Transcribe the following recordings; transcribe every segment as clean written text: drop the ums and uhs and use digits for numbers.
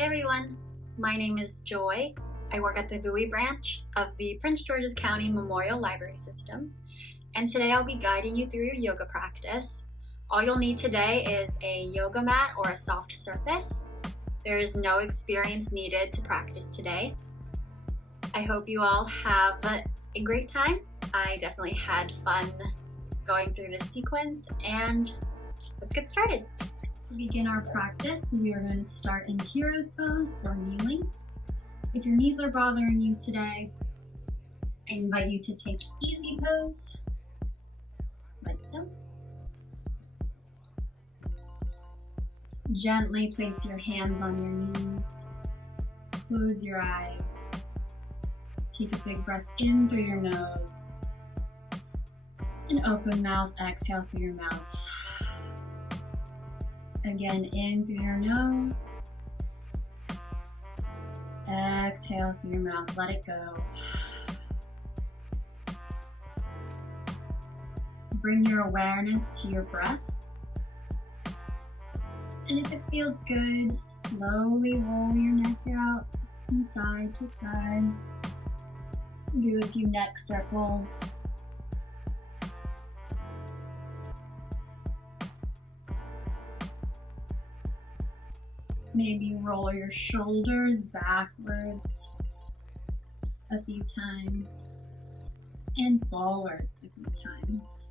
Hey everyone, my name is Joy. I work at the Bowie branch of the Prince George's County Memorial Library System, and today I'll be guiding you through your yoga practice. All you'll need today is a yoga mat or a soft surface. There is no experience needed to practice today. I hope you all have a great time. I definitely had fun going through this sequence, and let's get started. To begin our practice, we are going to start in hero's pose or kneeling. If your knees are bothering you today, I invite you to take easy pose, like so. Gently place your hands on your knees. Close your eyes. Take a big breath in through your nose. And open mouth, exhale through your mouth. Again, in through your nose. Exhale through your mouth, let it go. Bring your awareness to your breath. And if it feels good, slowly roll your neck out from side to side. Do a few neck circles. Maybe roll your shoulders backwards a few times and forwards a few times.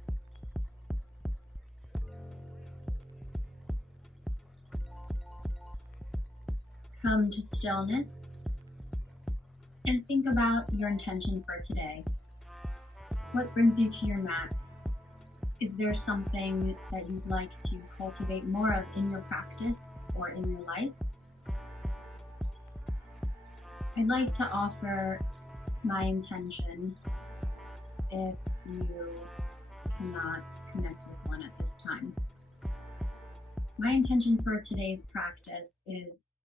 Come to stillness and think about your intention for today. What brings you to your mat? Is there something that you'd like to cultivate more of in your practice or in your life? I'd like to offer my intention if you cannot connect with one at this time. My intention for today's practice is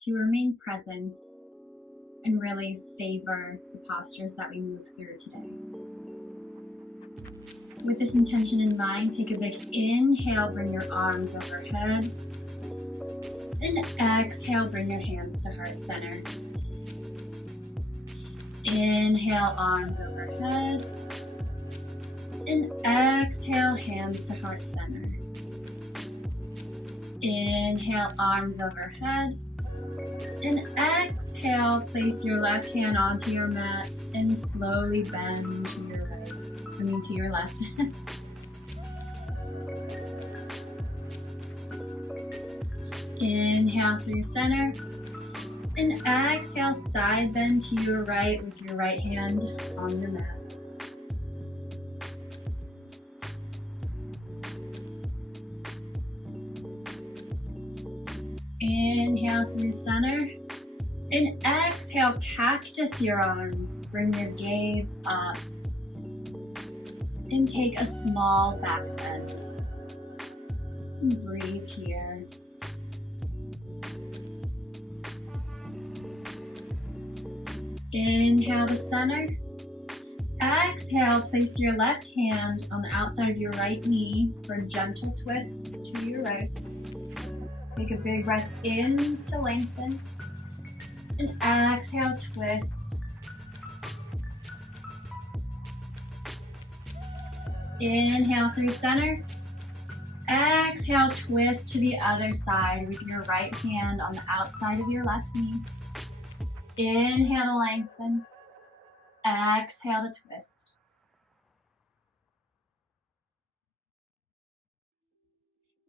to remain present and really savor the postures that we move through today. With this intention in mind, take a big inhale, bring your arms overhead. And exhale, bring your hands to heart center. Inhale, arms overhead. And exhale, hands to heart center. Inhale, arms overhead. And exhale, place your left hand onto your mat and slowly bend to your right. To your left. Inhale through center. And exhale, side bend to your right with your right hand on your mat. Inhale through center. And exhale, cactus your arms. Bring your gaze up. And take a small back bend. And breathe here. Inhale to center. Exhale, place your left hand on the outside of your right knee for a gentle twist to your right. Take a big breath in to lengthen. And exhale, twist. Inhale through center. Exhale, twist to the other side with your right hand on the outside of your left knee. Inhale to lengthen. Exhale to twist.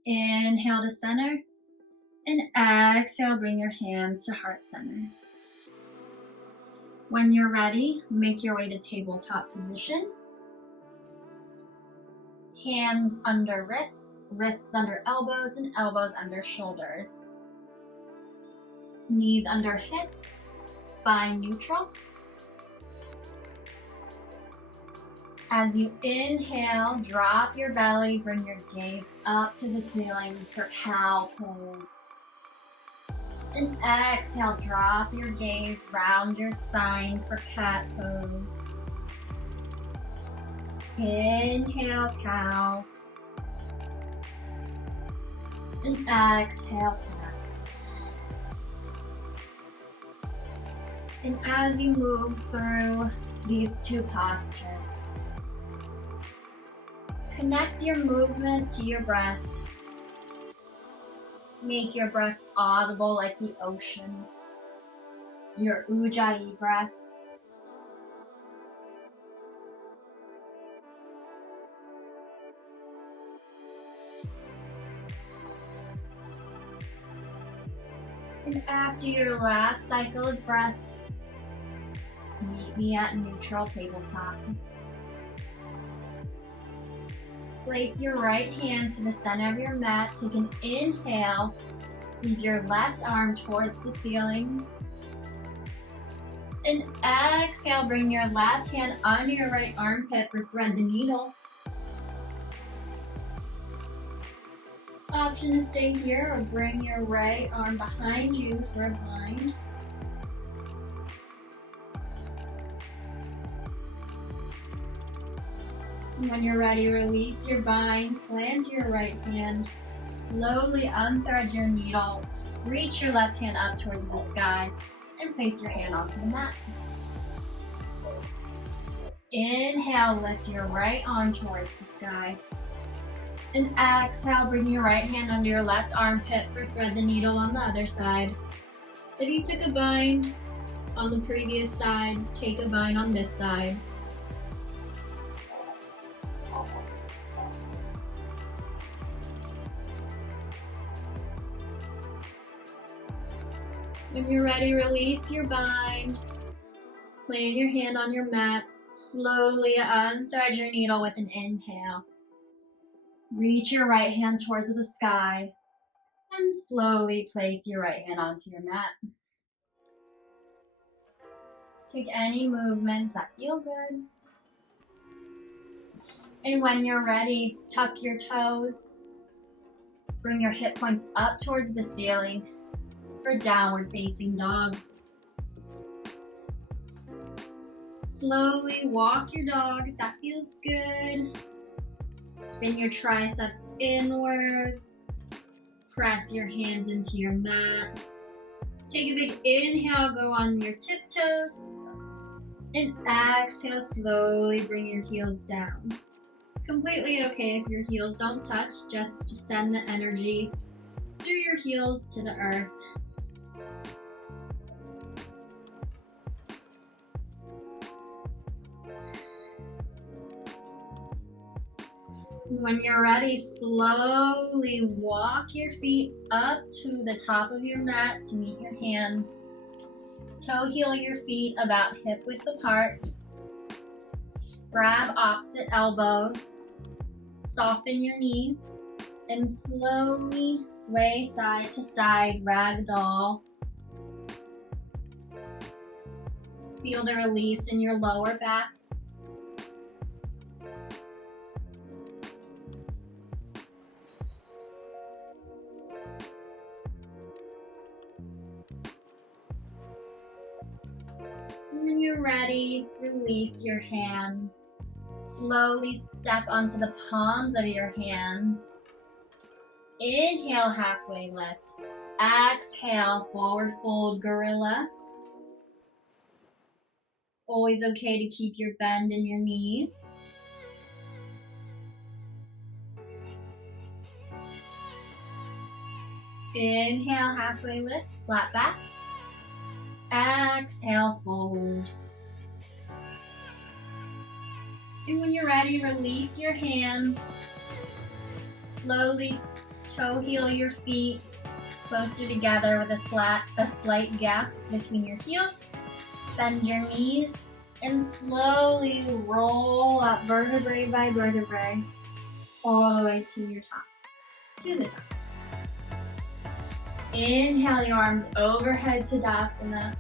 Inhale to center. And exhale, bring your hands to heart center. When you're ready, make your way to tabletop position. Hands under wrists, wrists under elbows, and elbows under shoulders. Knees under hips, spine neutral. As you inhale, drop your belly, bring your gaze up to the ceiling for cow pose. And exhale, drop your gaze, round your spine for cat pose. Inhale, cow. And exhale, cat. And as you move through these two postures, connect your movement to your breath. Make your breath audible like the ocean, your Ujjayi breath. And after your last cycle of breath, meet me at neutral tabletop. Place your right hand to the center of your mat. Take an inhale. Sweep your left arm towards the ceiling. And exhale, bring your left hand under your right armpit for thread the needle. Option to stay here or bring your right arm behind you for a bind. When you're ready, release your bind, plant your right hand, slowly unthread your needle, reach your left hand up towards the sky, and place your hand onto the mat. Inhale, lift your right arm towards the sky. And exhale, bring your right hand under your left armpit for thread the needle on the other side. If you took a bind on the previous side, take a bind on this side. When you're ready, release your bind. Plant your hand on your mat. Slowly unthread your needle with an inhale. Reach your right hand towards the sky. And slowly place your right hand onto your mat. Take any movements that feel good. And when you're ready, tuck your toes. Bring your hip points up towards the ceiling for downward facing dog. Slowly walk your dog if that feels good. Spin your triceps inwards. Press your hands into your mat. Take a big inhale, go on your tiptoes. And exhale, slowly bring your heels down. Completely okay if your heels don't touch, just to send the energy through your heels to the earth. When you're ready, slowly walk your feet up to the top of your mat to meet your hands. Toe heel your feet about hip width apart. Grab opposite elbows. Soften your knees. And slowly sway side to side, ragdoll. Feel the release in your lower back. When you're ready, release your hands. Slowly step onto the palms of your hands. Inhale, halfway lift. Exhale, forward fold, gorilla. Always okay to keep your bend in your knees. Inhale, halfway lift, flat back. Exhale, fold. And when you're ready, release your hands. Slowly toe heel your feet closer together with a slight gap between your heels. Bend your knees and slowly roll up vertebrae by vertebrae all the way to your top, to the top. Inhale your arms overhead to Tadasana.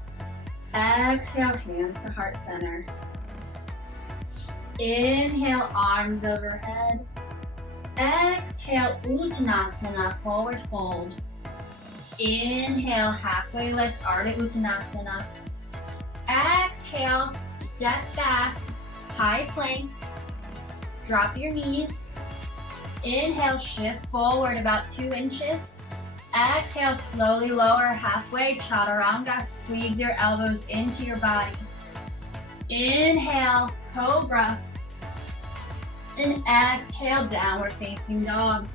Exhale, hands to heart center. Inhale, arms overhead. Exhale, Uttanasana, forward fold. Inhale, halfway lift, Ardha Uttanasana. Exhale, step back, high plank. Drop your knees. Inhale, shift forward about 2 inches. Exhale, slowly lower halfway, Chaturanga. Squeeze your elbows into your body. Inhale, Cobra. And exhale, Downward Facing Dog.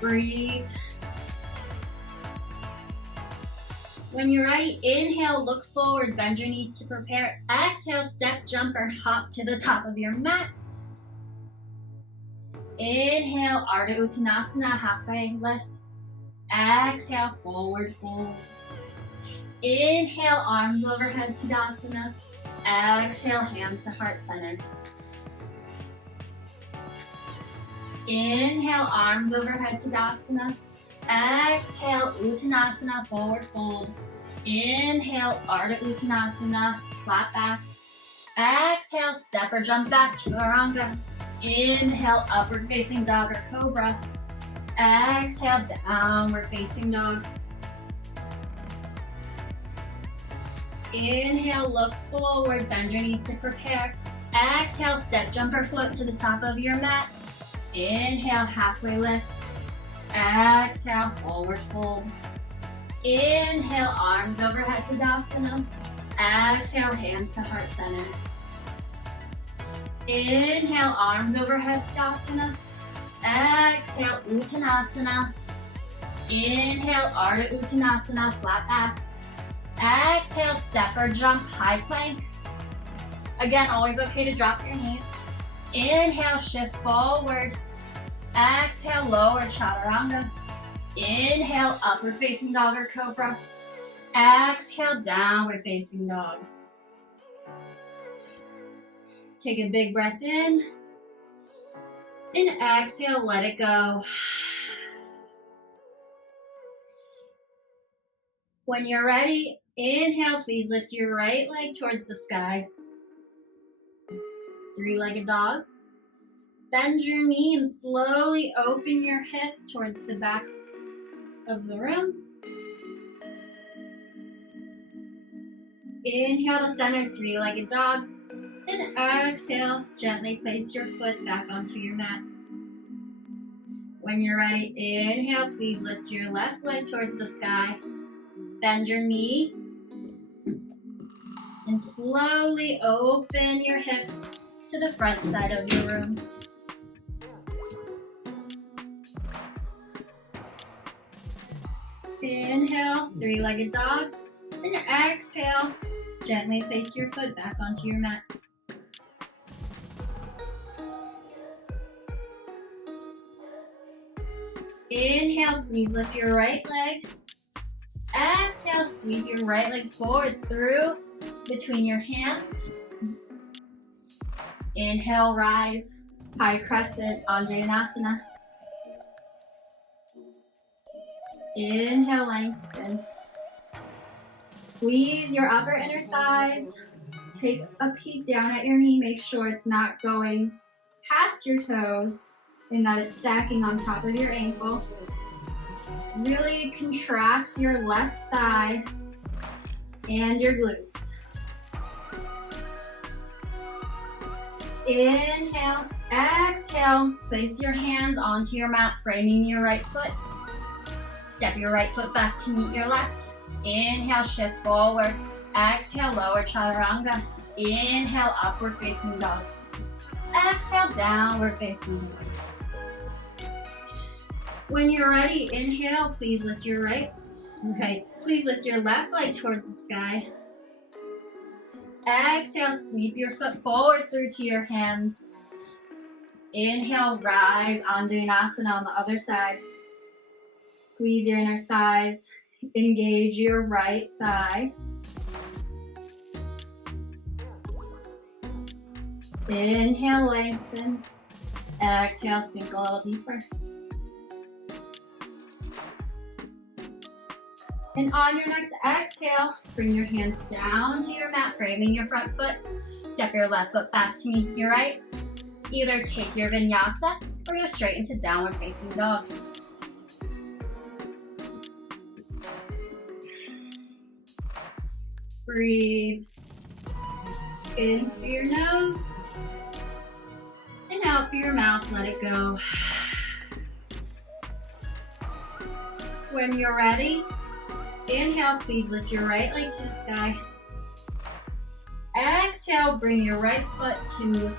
Breathe. When you're ready, inhale, look forward, bend your knees to prepare. Exhale, step, jump, or hop to the top of your mat. Inhale, Ardha Uttanasana, halfway lift. Exhale, forward fold. Inhale, arms overhead, Tadasana. Exhale, hands to heart center. Inhale, arms overhead, Tadasana. Exhale, Uttanasana, forward fold. Inhale, Ardha Uttanasana, flat back. Exhale, step or jump back, Chaturanga. Inhale, Upward Facing Dog or Cobra. Exhale, Downward Facing Dog. Inhale, look forward, bend your knees to prepare. Exhale, step, jump, or float to the top of your mat. Inhale, halfway lift. Exhale, forward fold. Inhale, arms overhead, Tadasana. Exhale, hands to heart center. Inhale, arms overhead, Tadasana. Exhale, Uttanasana. Inhale, Ardha Uttanasana, flat back. Exhale, step or jump, high plank. Again, always okay to drop your knees. Inhale, shift forward. Exhale, lower, Chaturanga. Inhale, Upward Facing Dog or Cobra. Exhale, Downward Facing Dog. Take a big breath in. And exhale, let it go. When you're ready, inhale, please lift your right leg towards the sky. Three-legged dog. Bend your knee and slowly open your hip towards the back of the room. Inhale to center, three-legged dog. And exhale, gently place your foot back onto your mat. When you're ready, inhale, please lift your left leg towards the sky. Bend your knee. And slowly open your hips to the front side of your room. Inhale, three-legged dog. And exhale, gently place your foot back onto your mat. Inhale, please lift your right leg. Exhale, sweep your right leg forward through between your hands. Inhale, rise, high crescent, Anjaneyasana. Inhale, lengthen. Squeeze your upper inner thighs. Take a peek down at your knee. Make sure it's not going past your toes and that it's stacking on top of your ankle. Really contract your left thigh and your glutes. Inhale, exhale. Place your hands onto your mat, framing your right foot. Step your right foot back to meet your left. Inhale, shift forward. Exhale, lower Chaturanga. Inhale, Upward Facing Dog. Exhale, Downward Facing Dog. When you're ready, inhale, please lift your please lift your left leg towards the sky. Exhale, sweep your foot forward through to your hands. Inhale, rise, Anjaneyasana on the other side. Squeeze your inner thighs. Engage your right thigh. Inhale, lengthen. Exhale, sink a little deeper. And on your next exhale, bring your hands down to your mat, framing your front foot. Step your left foot back to meet your right. Either take your vinyasa or go straight into Downward Facing Dog. Breathe in through your nose and out through your mouth. Let it go. When you're ready, inhale, please lift your right leg to the sky. Exhale, bring your right foot through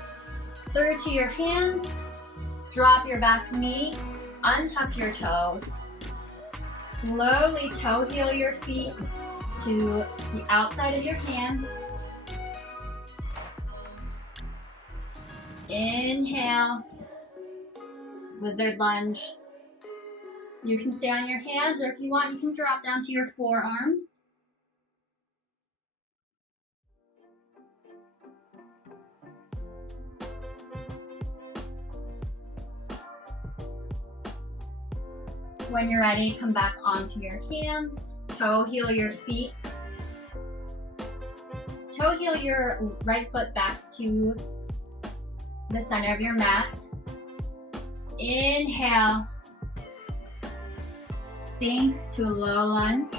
to your hands. Drop your back knee, untuck your toes. Slowly toe heel your feet to the outside of your hands. Inhale, lizard lunge. You can stay on your hands, or if you want, you can drop down to your forearms. When you're ready, come back onto your hands, toe heel your feet. Toe heel your right foot back to the center of your mat. Inhale, sink to a low lunge.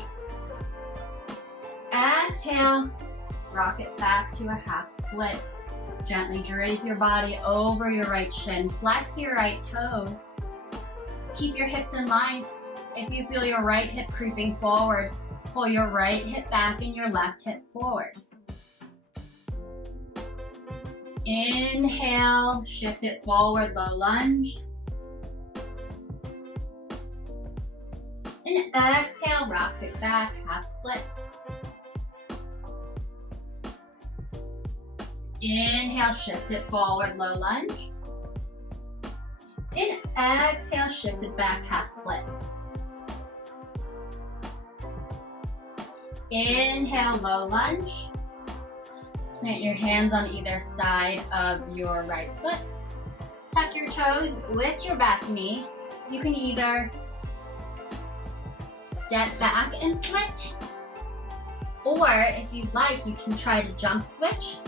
Exhale, rock it back to a half split. Gently drape your body over your right shin. Flex your right toes. Keep your hips in line. If you feel your right hip creeping forward, pull your right hip back and your left hip forward. Inhale, shift it forward, low lunge. And exhale, rock it back, half split. Inhale, shift it forward, low lunge. And exhale, shift it back, half split. Inhale, low lunge. Plant your hands on either side of your right foot. Tuck your toes, lift your back knee. You can either step back and switch, or if you'd like, you can try to jump switch.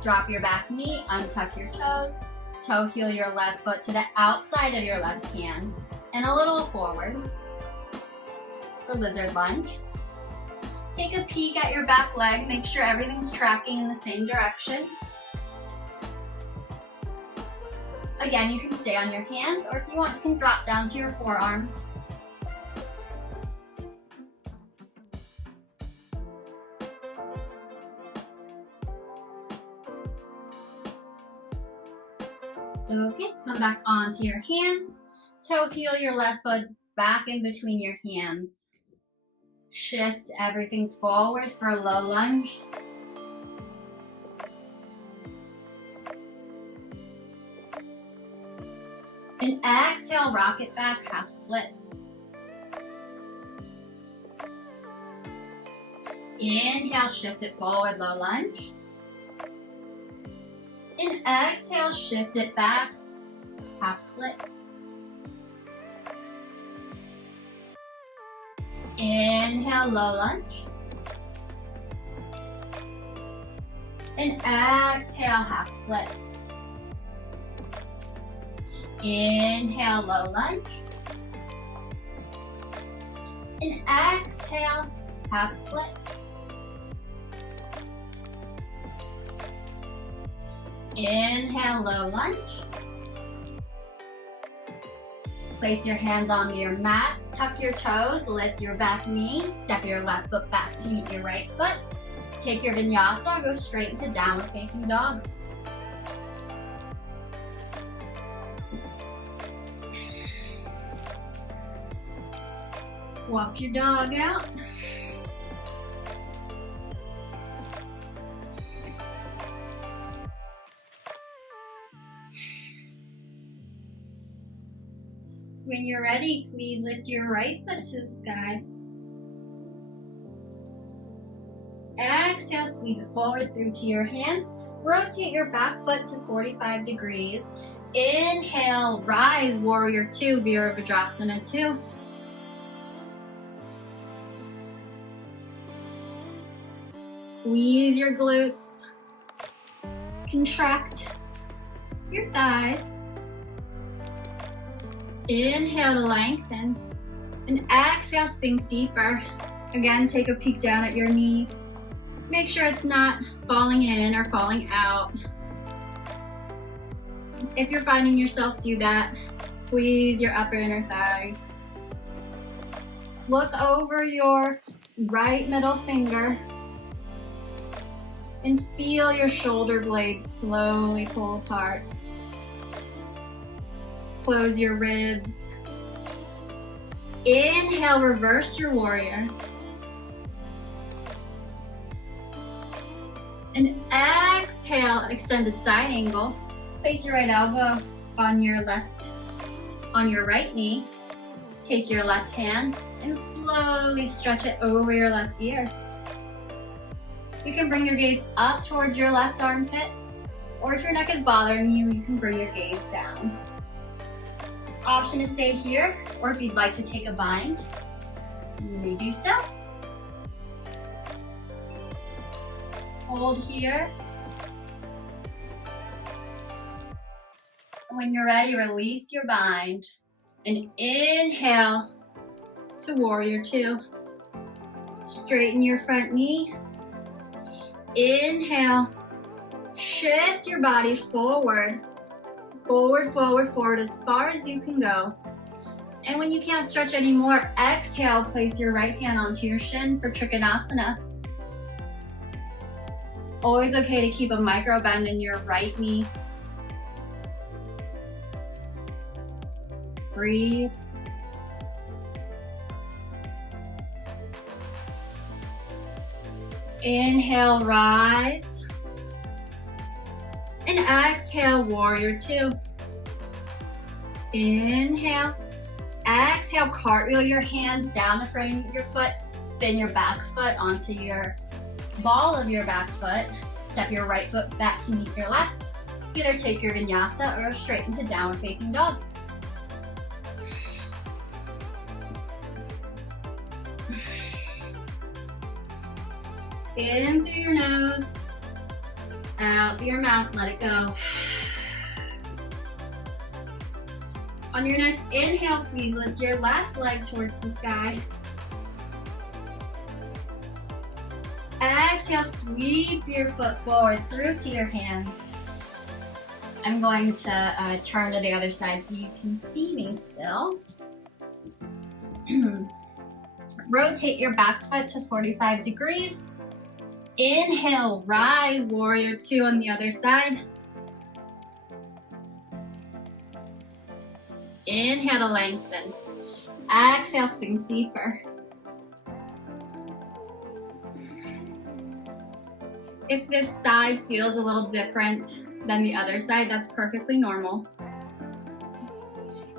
Drop your back knee, untuck your toes, toe heel your left foot to the outside of your left hand, and a little forward for lizard lunge. Take a peek at your back leg, make sure everything's tracking in the same direction. Again, you can stay on your hands, or if you want, you can drop down to your forearms. Okay, come back onto your hands. Toe heel your left foot back in between your hands. Shift everything forward for a low lunge. And exhale, rock it back, half split. Inhale, shift it forward, low lunge. And exhale, shift it back, half split. Inhale, low lunge. And exhale, half split. Inhale, low lunge. And exhale, half split. Inhale, low lunge. Place your hands on your mat, tuck your toes, lift your back knee, step your left foot back to meet your right foot. Take your vinyasa, go straight into downward facing dog. Walk your dog out. When you're ready, please lift your right foot to the sky. Exhale, sweep it forward through to your hands. Rotate your back foot to 45 degrees. Inhale, rise, warrior two, Virabhadrasana 2. Squeeze your glutes. Contract your thighs. Inhale to lengthen. And exhale, sink deeper. Again, take a peek down at your knee. Make sure it's not falling in or falling out. If you're finding yourself do that, Squeeze your upper inner thighs. Look over your right middle finger and feel your shoulder blades slowly pull apart. Close your ribs. Inhale, reverse your warrior. And exhale, extended side angle. Place your right elbow on your right knee. Take your left hand and slowly stretch it over your left ear. You can bring your gaze up towards your left armpit, or if your neck is bothering you, you can bring your gaze down. Option to stay here, or if you'd like to take a bind, you may do so. Hold here. When you're ready, release your bind and inhale to warrior two. Straighten your front knee. Inhale. Shift your body forward. Forward, forward, forward as far as you can go. And when you can't stretch anymore, exhale, place your right hand onto your shin for Trikonasana. Always okay to keep a micro bend in your right knee. Breathe. Inhale, rise. And exhale, warrior two. Inhale. Exhale, cartwheel your hands down the frame of your foot. Spin your back foot onto your ball of your back foot. Step your right foot back to meet your left. Either take your vinyasa or straight into downward facing dog. In through your nose, out through your mouth, let it go. On your next inhale, please lift your left leg towards the sky. Exhale, sweep your foot forward through to your hands. I'm going to turn to the other side so you can see me still. Rotate your back foot to 45 degrees. Inhale, rise, warrior two on the other side. Inhale to lengthen. Exhale, sink deeper. If this side feels a little different than the other side, that's perfectly normal.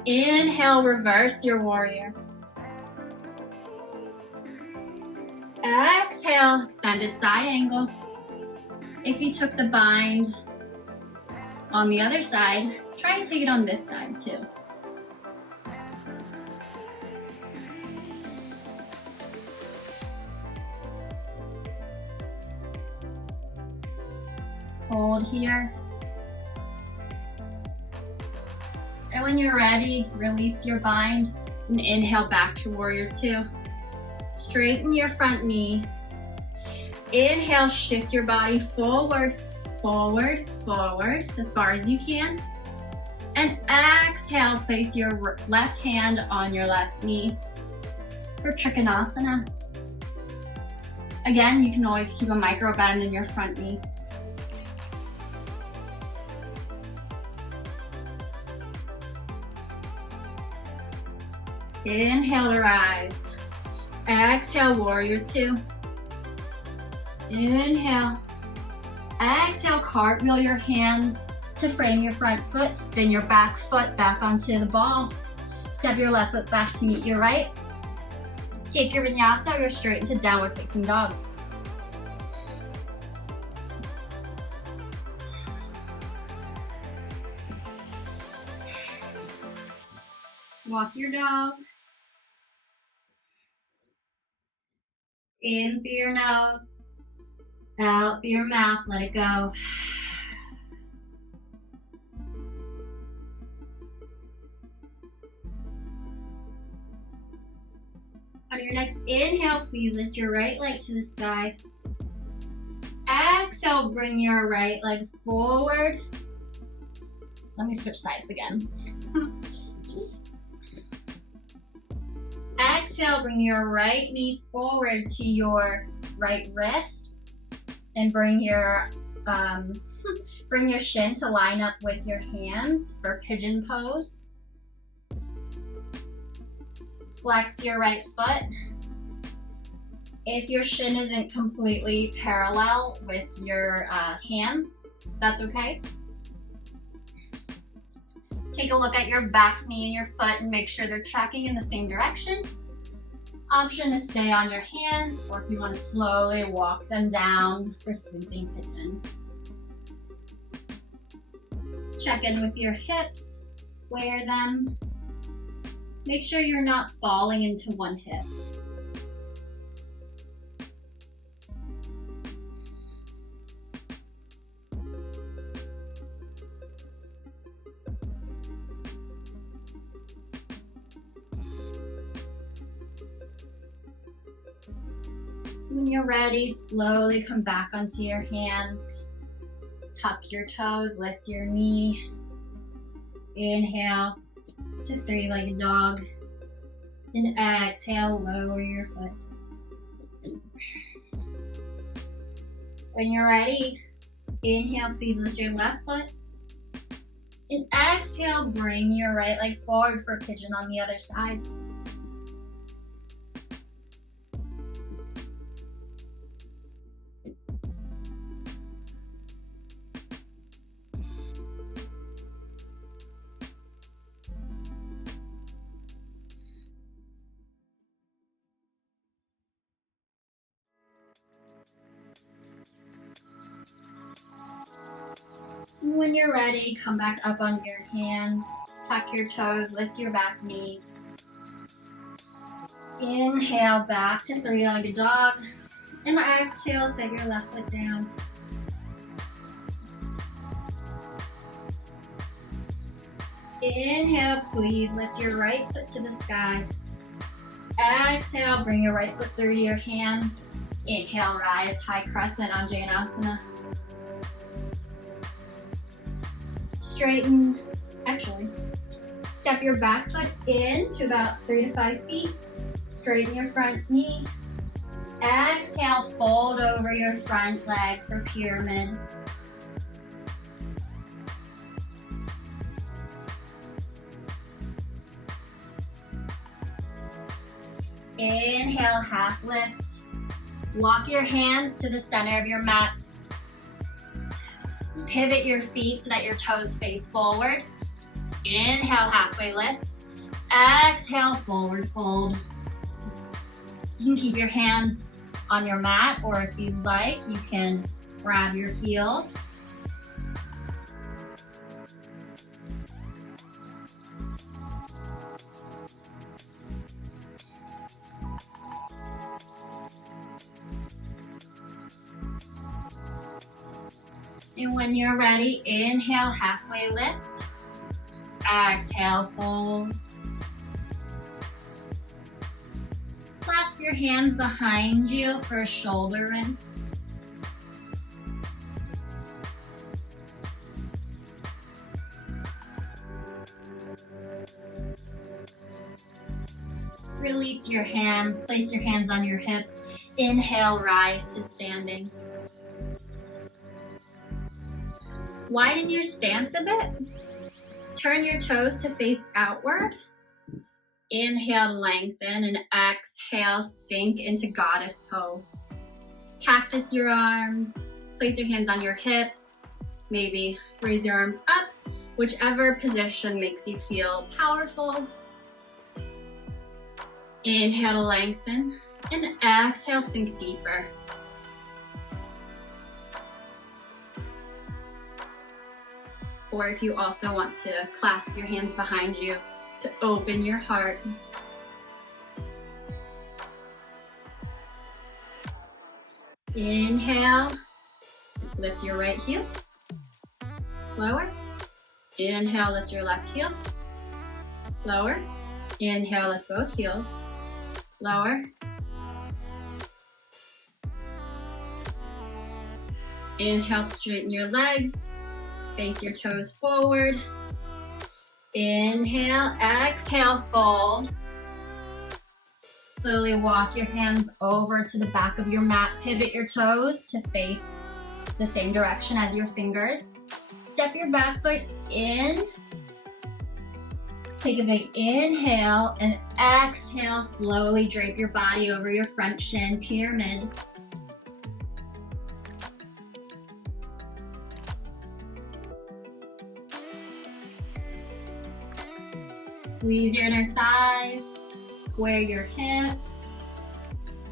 Inhale, reverse your warrior. Exhale, extended side angle. If you took the bind on the other side, try to take it on this side too. Hold here. And when you're ready, release your bind and inhale back to warrior two. Straighten your front knee. Inhale, shift your body forward, forward, forward, as far as you can. And exhale, place your left hand on your left knee for Trikonasana. Again, you can always keep a micro bend in your front knee. Inhale to rise. Exhale, warrior two. Inhale. Exhale, cartwheel your hands to frame your front foot. Spin your back foot back onto the ball. Step your left foot back to meet your right. Take your vinyasa or go straight into downward facing dog. Walk your dog. In through your nose, out through your mouth, let it go. On your next inhale, please lift your right leg to the sky. Exhale, bring your right leg forward. Let me switch sides again. exhale, bring your right knee forward to your right wrist and bring your shin to line up with your hands for pigeon pose. Flex your right foot. If your shin isn't completely parallel with your hands, that's okay. Take a look at your back knee and your foot and make sure they're tracking in the same direction. Option to stay on your hands, or if you want to slowly walk them down for sleeping pigeon. Check in with your hips, square them. Make sure you're not falling into one hip. When you're ready, slowly come back onto your hands. Tuck your toes, lift your knee. Inhale to three-legged dog. And exhale, lower your foot. When you're ready, inhale, please lift your left foot. And exhale, bring your right leg forward for pigeon on the other side. When you're ready, come back up on your hands. Tuck your toes, lift your back knee. Inhale, back to three-legged dog. And exhale, set your left foot down. Inhale, please lift your right foot to the sky. Exhale, bring your right foot through to your hands. Inhale, rise, high crescent, Untitled. Straighten, step your back foot in to about 3 to 5 feet. Straighten your front knee. Exhale, fold over your front leg for pyramid. Inhale, half lift. Walk your hands to the center of your mat. Pivot your feet so that your toes face forward. Inhale, halfway lift. Exhale, forward fold. You can keep your hands on your mat, or if you'd like, you can grab your heels. And when you're ready, inhale, halfway lift. Exhale, fold. Clasp your hands behind you for a shoulder rinse. Release your hands, place your hands on your hips. Inhale, rise to standing. Widen your stance a bit. Turn your toes to face outward. Inhale, lengthen, and exhale, sink into goddess pose. Cactus your arms. Place your hands on your hips. Maybe raise your arms up. Whichever position makes you feel powerful. Inhale to lengthen, and exhale, sink deeper. Or if you also want to clasp your hands behind you to open your heart. Inhale, lift your right heel, lower. Inhale, lift your left heel, lower. Inhale, lift both heels, lower. Inhale, straighten your legs. Face your toes forward. Inhale, exhale, fold. Slowly walk your hands over to the back of your mat. Pivot your toes to face the same direction as your fingers. Step your back foot in. Take a big inhale and exhale. Slowly drape your body over your front shin, pyramid. Squeeze your inner thighs, square your hips,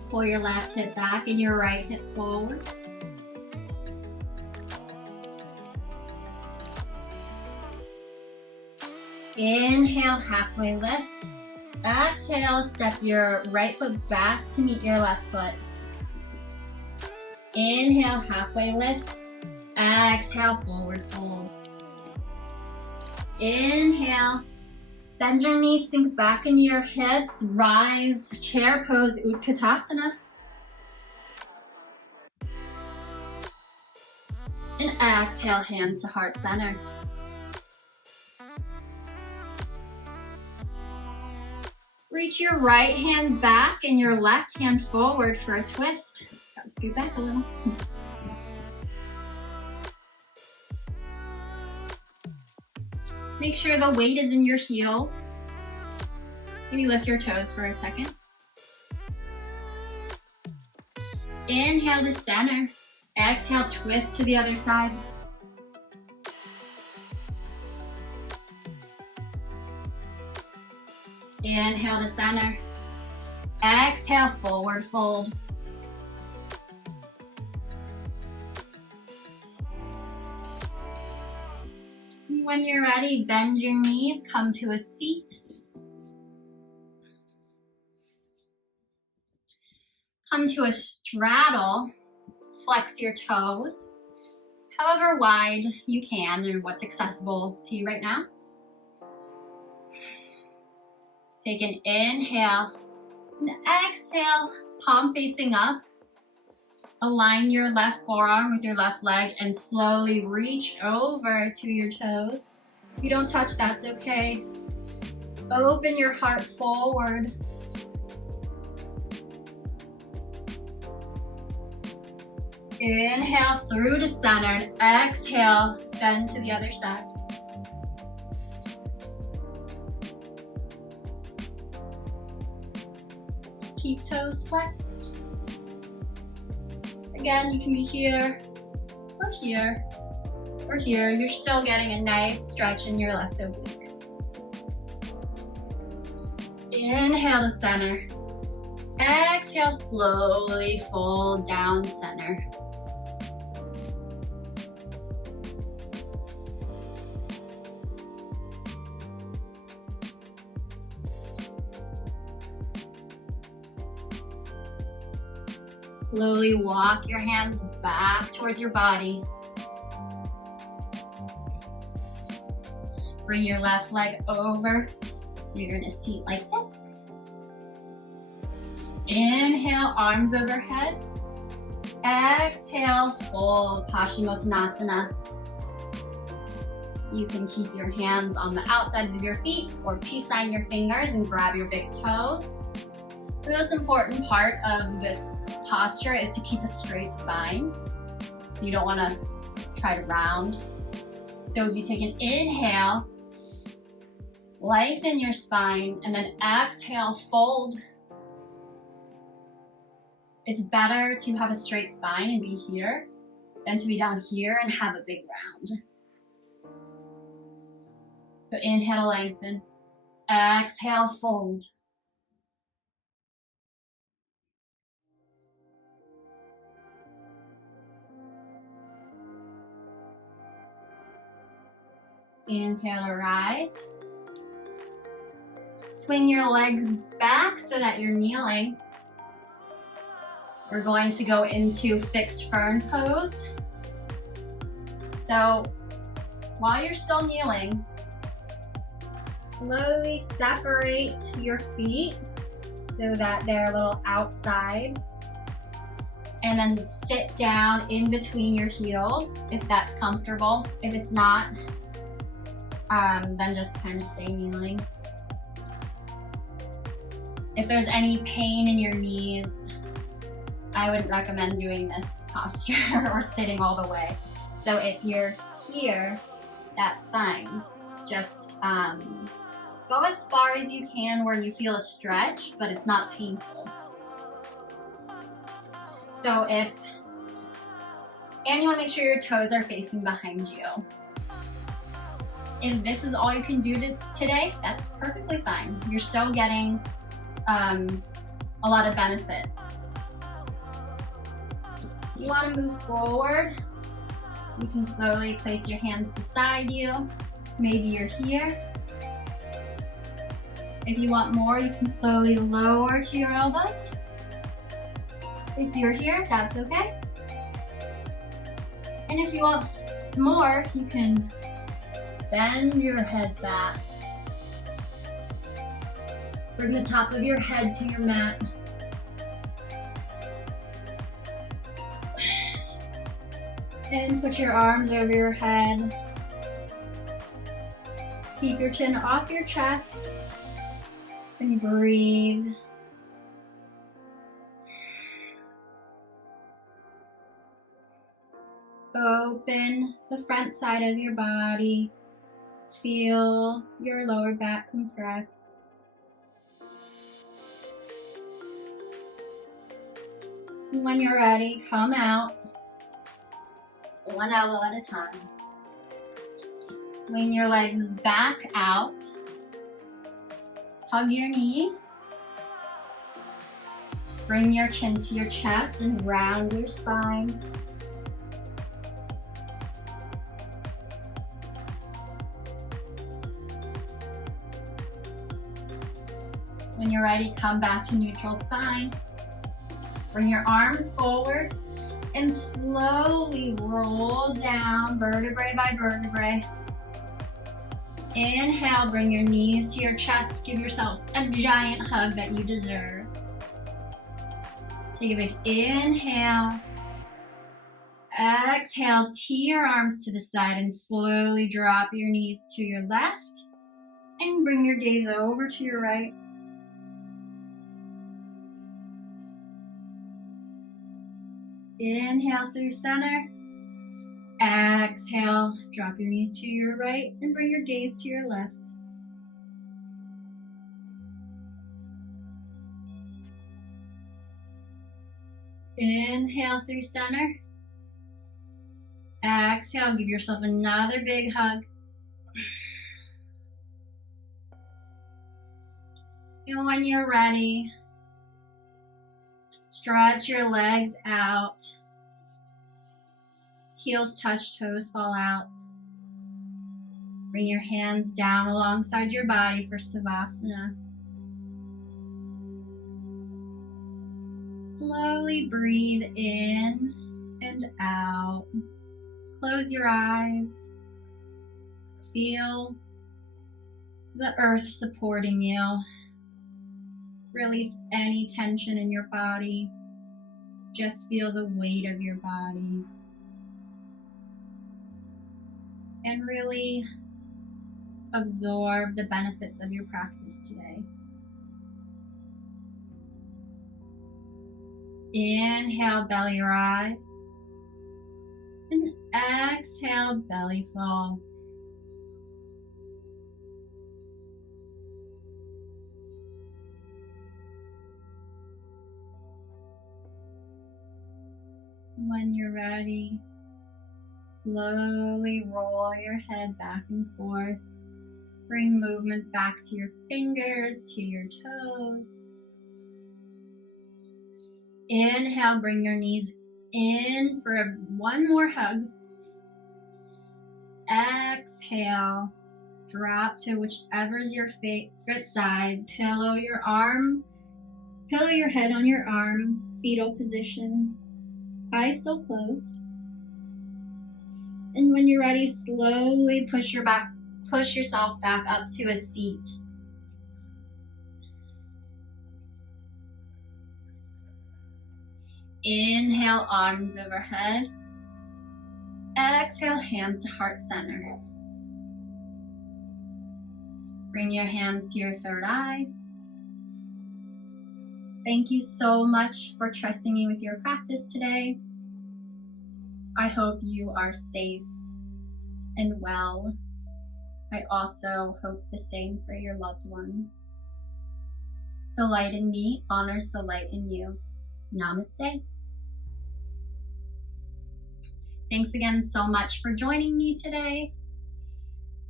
pull your left hip back and your right hip forward. Inhale, halfway lift. Exhale, step your right foot back to meet your left foot. Inhale, halfway lift. Exhale, forward fold. Inhale, bend your knees, sink back into your hips, rise, chair pose, Utkatasana. And exhale, hands to heart center. Reach your right hand back and your left hand forward for a twist. Gotta scoot back a little. Make sure the weight is in your heels. Maybe lift your toes for a second. Inhale to center. Exhale, twist to the other side. Inhale to center. Exhale, forward fold. When you're ready, bend your knees, come to a seat. Come to a straddle, flex your toes, however wide you can or what's accessible to you right now. Take an inhale and exhale, palm facing up. Align your left forearm with your left leg and slowly reach over to your toes. If you don't touch, that's okay. Open your heart forward. Inhale through to center and exhale, bend to the other side. Keep toes flexed. Again, you can be here, or here, or here. You're still getting a nice stretch in your left oblique. Inhale to center. Exhale, slowly fold down center. Slowly walk your hands back towards your body. Bring your left leg over. So you're in a seat like this. Inhale, arms overhead. Exhale, fold, Paschimottanasana. You can keep your hands on the outsides of your feet or peace sign your fingers and grab your big toes. The most important part of this posture is to keep a straight spine. So you don't want to try to round. So if you take an inhale, lengthen your spine, and then exhale, fold. It's better to have a straight spine and be here than to be down here and have a big round. So inhale, lengthen. Exhale, fold. Inhale to rise. Swing your legs back so that you're kneeling. We're going to go into fixed fern pose. So while you're still kneeling, slowly separate your feet so that they're a little outside. And then sit down in between your heels if that's comfortable. If it's not, then just kind of stay kneeling. If there's any pain in your knees, I wouldn't recommend doing this posture or sitting all the way. So if you're here, that's fine. Just go as far as you can where you feel a stretch, but it's not painful. So and you want to make sure your toes are facing behind you. If this is all you can do today, that's perfectly fine. You're still getting a lot of benefits. You want to move forward. You can slowly place your hands beside you. Maybe you're here. If you want more, you can slowly lower to your elbows. If you're here, that's okay. And if you want more, you can bend your head back. Bring the top of your head to your mat. And put your arms over your head. Keep your chin off your chest and breathe. Open the front side of your body. Feel your lower back compress. When you're ready, come out. One elbow at a time. Swing your legs back out. Hug your knees. Bring your chin to your chest and round your spine. When you're ready, come back to neutral spine. Bring your arms forward and slowly roll down vertebrae by vertebrae. Inhale, bring your knees to your chest. Give yourself a giant hug that you deserve. Take a big inhale. Exhale, tee your arms to the side and slowly drop your knees to your left and bring your gaze over to your right. Inhale through center. Exhale, drop your knees to your right and bring your gaze to your left. Inhale through center. Exhale, give yourself another big hug. And when you're ready, stretch your legs out. Heels touch, toes fall out. Bring your hands down alongside your body for Savasana. Slowly breathe in and out. Close your eyes. Feel the earth supporting you. Release any tension in your body. Just feel the weight of your body. And really absorb the benefits of your practice today. Inhale, belly rise. And exhale, belly fall. When you're ready, slowly roll your head back and forth. Bring movement back to your fingers, to your toes. Inhale, bring your knees in for one more hug. Exhale, drop to whichever is your favorite side. Pillow your head on your arm, fetal position. Eyes still closed. And when you're ready, slowly push yourself back up to a seat. Inhale, arms overhead. Exhale, hands to heart center. Bring your hands to your third eye. Thank you so much for trusting me with your practice today. I hope you are safe and well. I also hope the same for your loved ones. The light in me honors the light in you. Namaste. Thanks again so much for joining me today.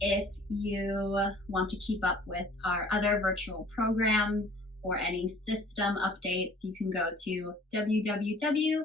If you want to keep up with our other virtual programs or any system updates, you can go to www.pgcmls.info.